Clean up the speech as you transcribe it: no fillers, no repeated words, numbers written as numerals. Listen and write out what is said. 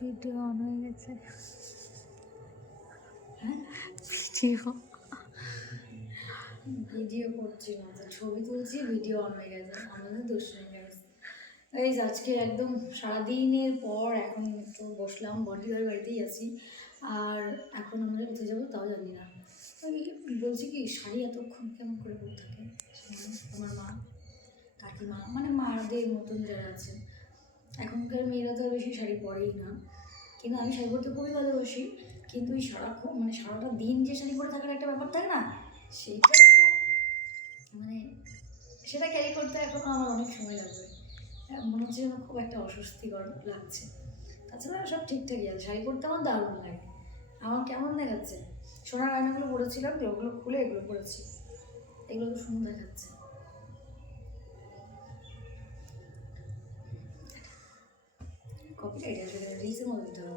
Video on হয়ে গেছে। হ্যাঁ, ভিডিও করছি না, তো ছবি তুলছি, ভিডিও অন হয়ে গেছে, আমাদের দোষ নেই গাইস। এই আজকে একদম সারাদিনের পর এখন একটু বসলাম, বডিগার্ড বাড়িতেই আছি। আর এখন আমরা কোথায় যাবো তাও জানি না। ওই বলছি কি, শাড়ি এতক্ষণ কেমন করে পরে থাকে আমার মা, কাকিমা, মানে মাদের মতন যারা আছে। এখনকার মেয়েরা তো আর বেশি শাড়ি পরেই না, কিন্তু আমি শাড়ি পরতে খুবই ভালোবাসি। কিন্তু ওই সারাক্ষণ মানে সারাটা দিন যে শাড়ি পরে থাকার একটা ব্যাপার থাকে না, সেইটা একটু মানে সেটা ক্যারি করতে এখনও আমার অনেক সময় লাগবে। মনে হচ্ছে যেন খুব একটা অস্বস্তিকর লাগছে। তাছাড়া সব ঠিকঠাকই আছে, শাড়ি পরতে আমার দারুণ লাগে। আমার কেমন দেখাচ্ছে, সোনার আয়নাগুলো পরেছিলাম, ওগুলো খুলে এগুলো পরেছি, এগুলো তো সুন্দর দেখাচ্ছে। কপিরাইট আসলে রিলসের মধ্যে দিতে হবে।